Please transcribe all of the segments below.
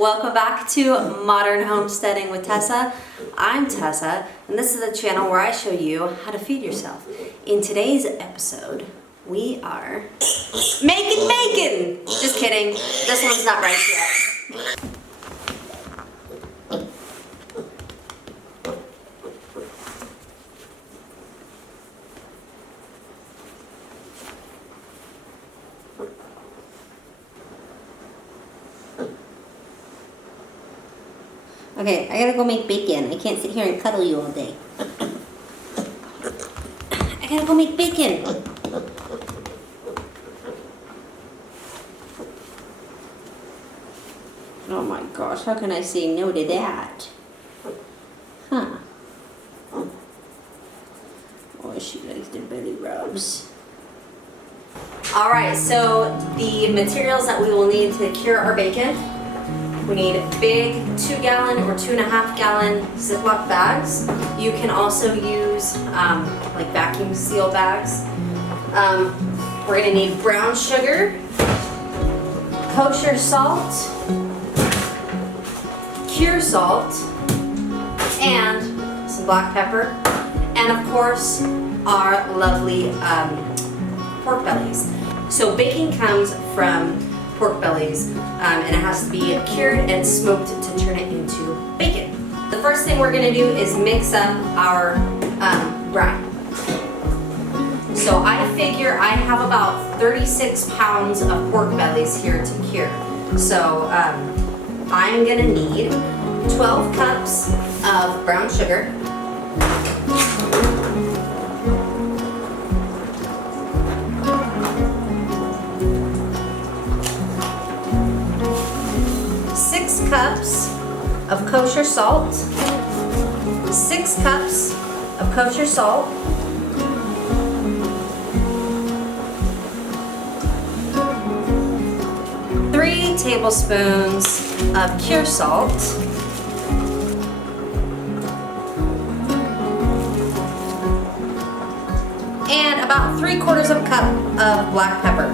Welcome back to Modern Homesteading with Tessa. I'm Tessa, and this is the channel where I show you how to feed yourself. In today's episode, we are making bacon! Just kidding, this one's not right yet. Okay, I gotta go make bacon. I can't sit here and cuddle you all day. I gotta go make bacon. Oh my gosh, how can I say no to that? Huh. Oh, she likes the belly rubs. Alright, so the materials that we will need to cure our bacon. We need big 2-gallon or 2.5-gallon Ziploc bags. You can also use like vacuum seal bags. We're gonna need brown sugar, kosher salt, cure salt, and some black pepper, and of course our lovely pork bellies. So bacon comes from pork bellies, and it has to be cured and smoked to turn it into bacon. The first thing we're gonna do is mix up our brine. So I figure I have about 36 pounds of pork bellies here to cure. So I'm gonna need 12 cups of brown sugar, 6 cups of kosher salt, 6 cups of kosher salt, 3 tablespoons of cure salt, and about 3/4 of a cup of black pepper.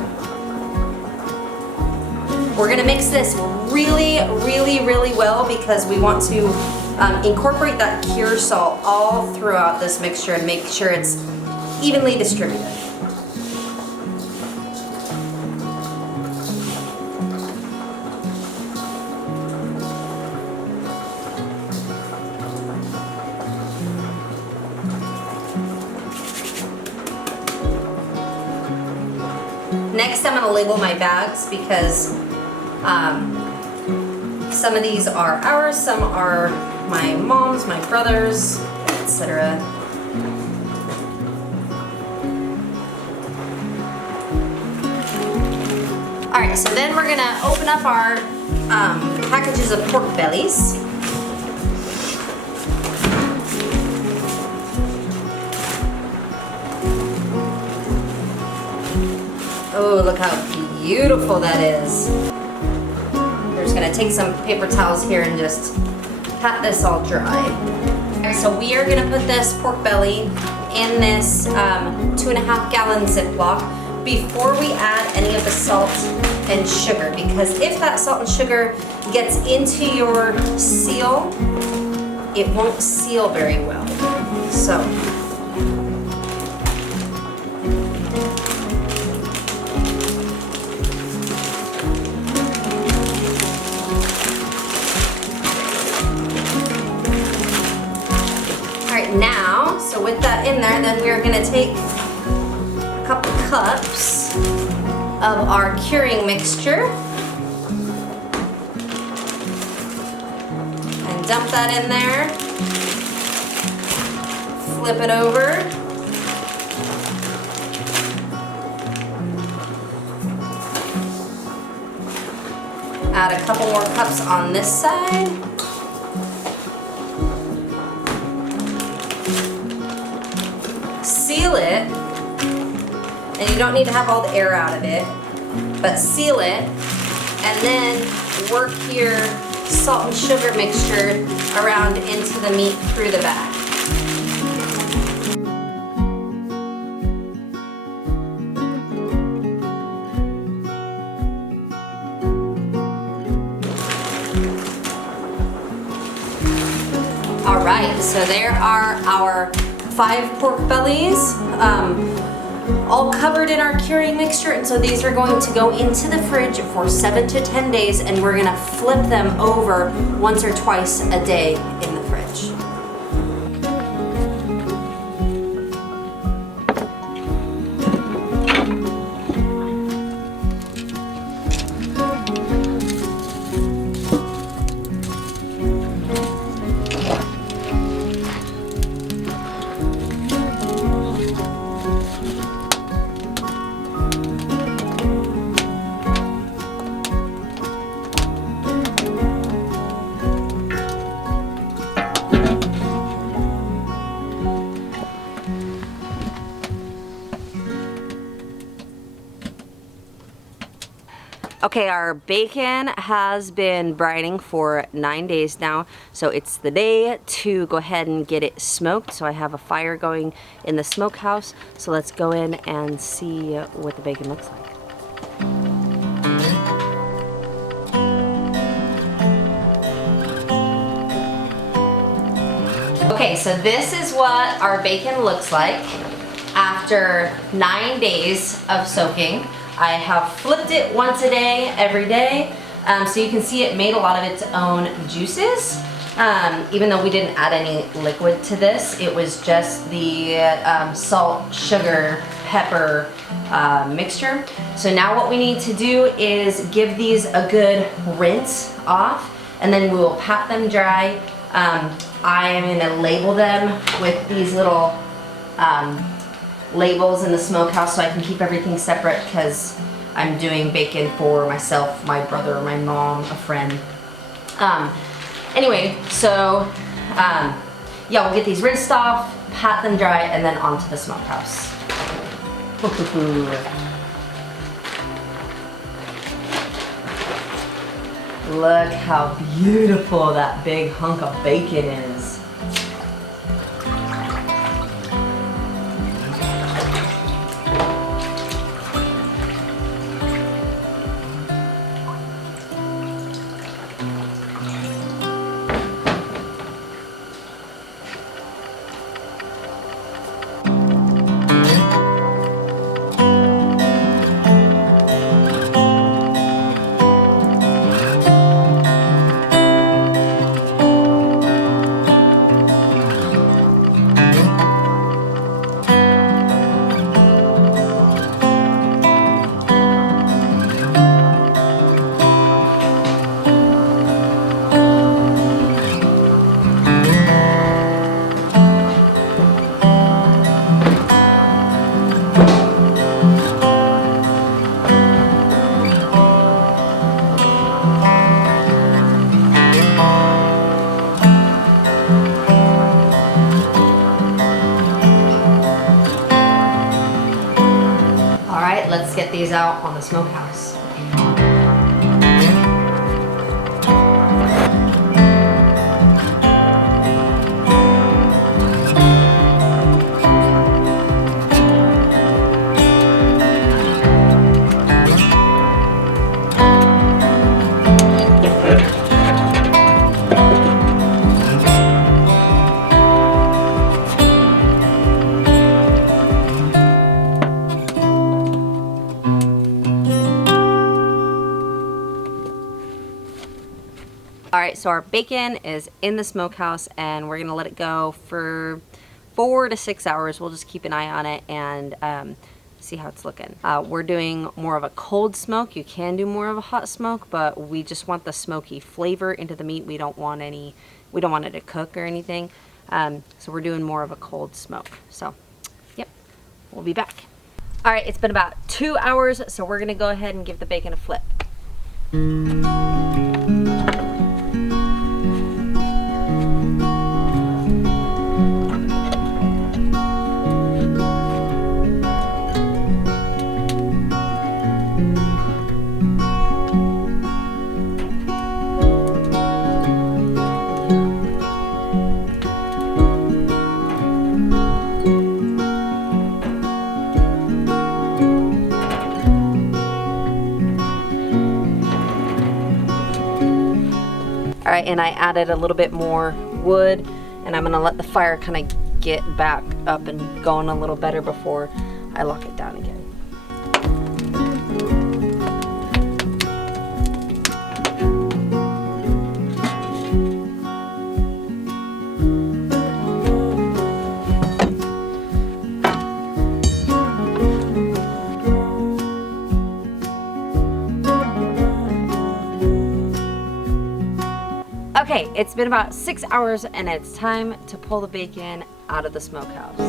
We're gonna mix this really well because we want to incorporate that cure salt all throughout this mixture and make sure it's evenly distributed. Next, I'm gonna label my bags because some of these are ours, some are my mom's, my brother's, etc. Alright, so then we're gonna open up our packages of pork bellies. Oh, look how beautiful that is. We're just gonna take some paper towels here and just pat this all dry. Okay, so we are gonna put this pork belly in this 2.5-gallon Ziploc before we add any of the salt and sugar, because if that salt and sugar gets into your seal, it won't seal very well. So now, so with that in there, then we're going to take a couple cups of our curing mixture and dump that in there, flip it over, add a couple more cups on this side. Seal it, and you don't need to have all the air out of it, but seal it, and then work your salt and sugar mixture around into the meat through the bag. right, so there are our 5 pork bellies, all covered in our curing mixture, and so these are going to go into the fridge for 7 to 10 days, and we're gonna flip them over once or twice a day in the fridge. Okay, our bacon has been brining for 9 days now, so it's the day to go ahead and get it smoked. So I have a fire going in the smokehouse, so let's go in and see what the bacon looks like. Okay, so this is what our bacon looks like after 9 days of soaking. I have flipped it once a day, every day, so you can see it made a lot of its own juices. Even though we didn't add any liquid to this, it was just the salt, sugar, pepper mixture. So now what we need to do is give these a good rinse off, and then we will pat them dry. I am going to label them with these little labels in the smokehouse so I can keep everything separate, because I'm doing bacon for myself, my brother, my mom, a friend. Anyway, so yeah, we'll get these rinsed off, pat them dry, and then onto the smokehouse. Look how beautiful that big hunk of bacon is. Let's get these out on the smokehouse. Alright, so our bacon is in the smokehouse, and we're going to let it go for 4 to 6 hours. We'll just keep an eye on it and see how it's looking. We're doing more of a cold smoke. You can do more of a hot smoke, but we just want the smoky flavor into the meat. We don't want it to cook or anything. So we're doing more of a cold smoke. So, yep, we'll be back. Alright, it's been about 2 hours, so we're going to go ahead and give the bacon a flip. Alright, and I added a little bit more wood and I'm gonna let the fire kind of get back up and going a little better before I lock it down again. Okay, it's been about 6 hours and it's time to pull the bacon out of the smokehouse.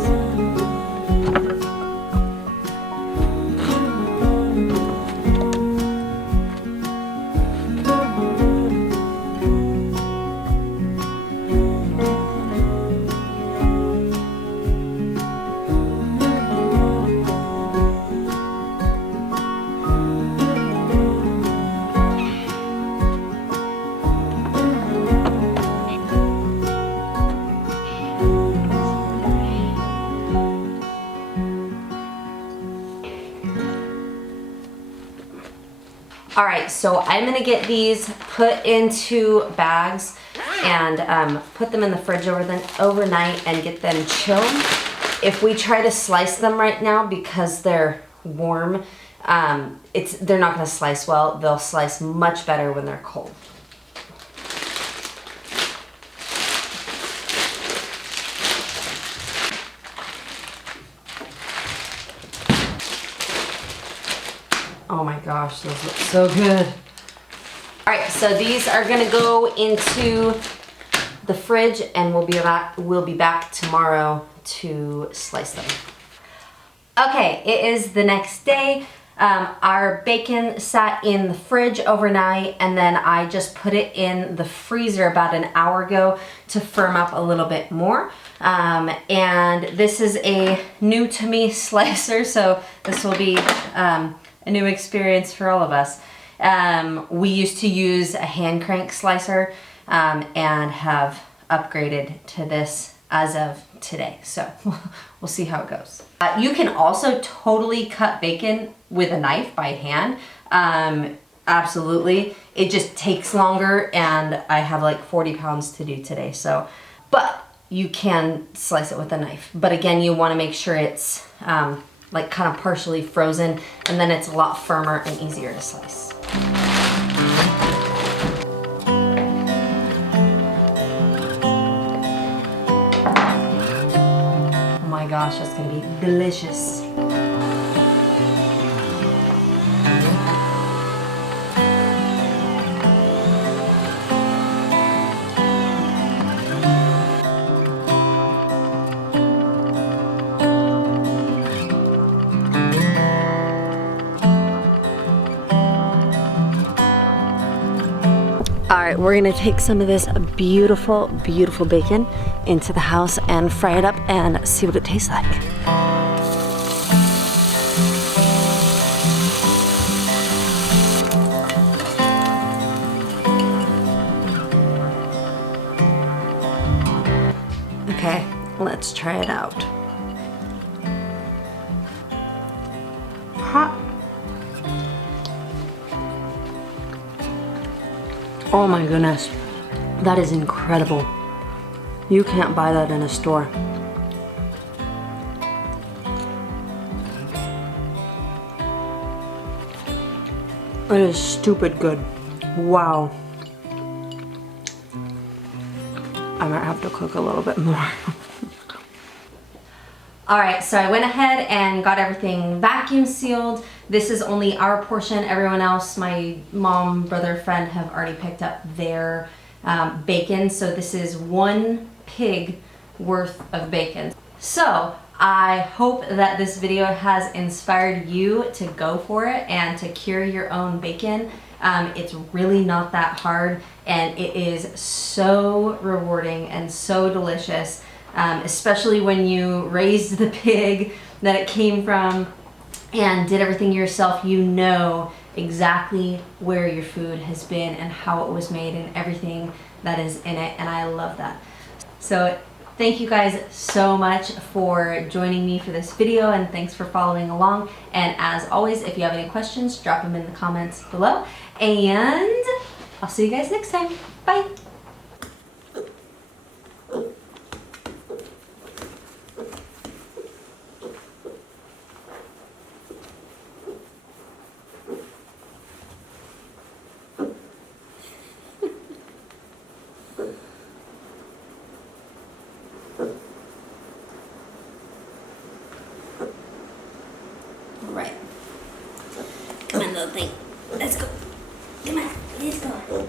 All right, so I'm gonna get these put into bags and put them in the fridge overnight and get them chilled. If we try to slice them right now because they're warm, they're not gonna slice well. They'll slice much better when they're cold. Oh my gosh, those look so good. All right, so these are gonna go into the fridge and we'll be back tomorrow to slice them. Okay, it is the next day. Our bacon sat in the fridge overnight and then I just put it in the freezer about an hour ago to firm up a little bit more. And this is a new to me slicer, so this will be a new experience for all of us. We used to use a hand crank slicer and have upgraded to this as of today. So we'll see how it goes. You can also totally cut bacon with a knife by hand. Absolutely. It just takes longer and I have like 40 pounds to do today. So, but you can slice it with a knife. But again, you want to make sure it's like kind of partially frozen, and then it's a lot firmer and easier to slice. Oh my gosh, that's gonna be delicious. All right, we're gonna take some of this beautiful, beautiful bacon into the house and fry it up and see what it tastes like. Okay, let's try it out. Hot. Oh my goodness, that is incredible. You can't buy that in a store. It is stupid good. Wow. I might have to cook a little bit more. All right, so I went ahead and got everything vacuum sealed. This is only our portion. Everyone else, my mom, brother, friend, have already picked up their bacon. So this is 1 pig worth of bacon. So I hope that this video has inspired you to go for it and to cure your own bacon. It's really not that hard and it is so rewarding and so delicious. Especially when you raised the pig that it came from and did everything yourself, you know exactly where your food has been and how it was made and everything that is in it, and I love that. So thank you guys so much for joining me for this video, and thanks for following along. And as always, if you have any questions, drop them in the comments below, and I'll see you guys next time. Bye. little thing. Let's go. Come on, let's go.